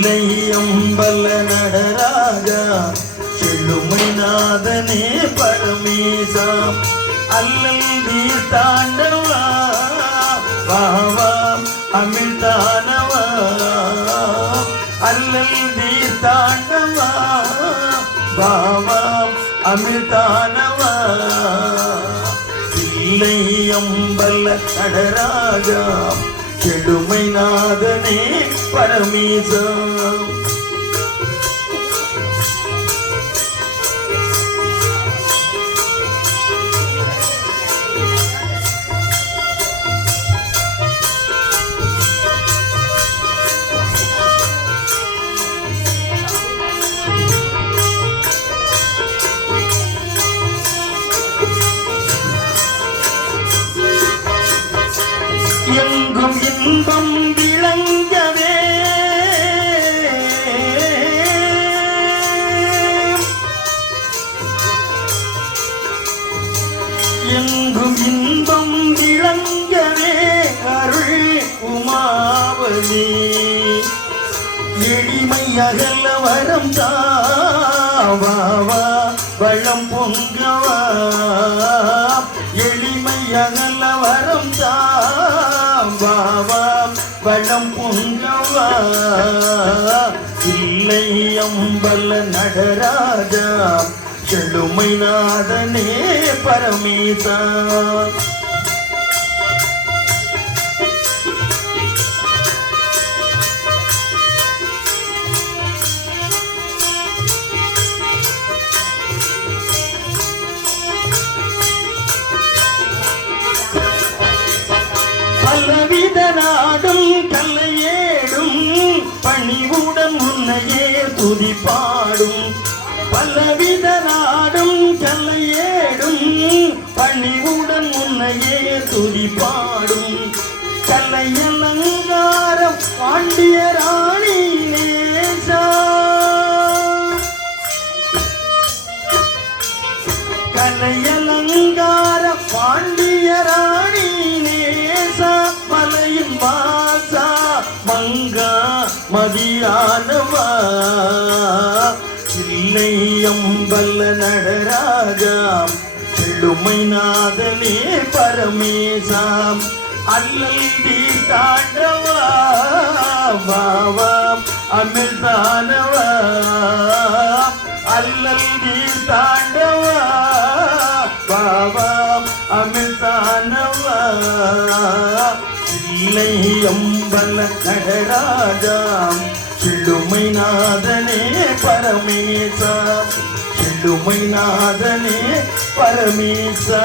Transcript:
இல்லை அம்பல நடராஜா செழுமை நாதனே பரமேசா அல்லல் நீர் தாண்டவா வாவா அமிழ்தானவா அல்லல் நீர் தாண்டவா வாவா அமிழ்தானவா இல்லை அம்பல நடராஜா செழுமை நாதனே பரமேசா எங்கும் இன்பம் விளங்கவே எங்கும் இன்பம் விளங்கவே அருள் உமாவதி எளிமை அகல வரம் தாவாவா வளம் பொங்கவா எளிமை அகல வரம் தாவாவா வளம் பொங்கவா இல்லை அம்பல நடராஜா செழுமை நாதனே பரமேசா பலவித நாடும் கல்லையேடும் பணிவுடன் உன்னையே துதிப்பாடும் பலவித நாடும் கல்லையேடும் பணிவுடன் உன்னையே துதிப்பாடும் கல்லையலங்காரம் பாண்டிய ராணி நேசா கல்லையலங்கார பாண்டிய ராணி மலையின் வாசா மங்கா மதியானவா இல்லை அம்பல நடராஜா செழுமை நாதனே பரமேசா அல்லல் நீர் தாண்டவா வாவா அமிழ்தானவா அல்லல் நீர் தாண்டவா வாவா அமிழ்தானவா இல்லை அம்பல நடராஜா செழுமை நாதனே பரமேசா செழுமை நாதனே பரமேசா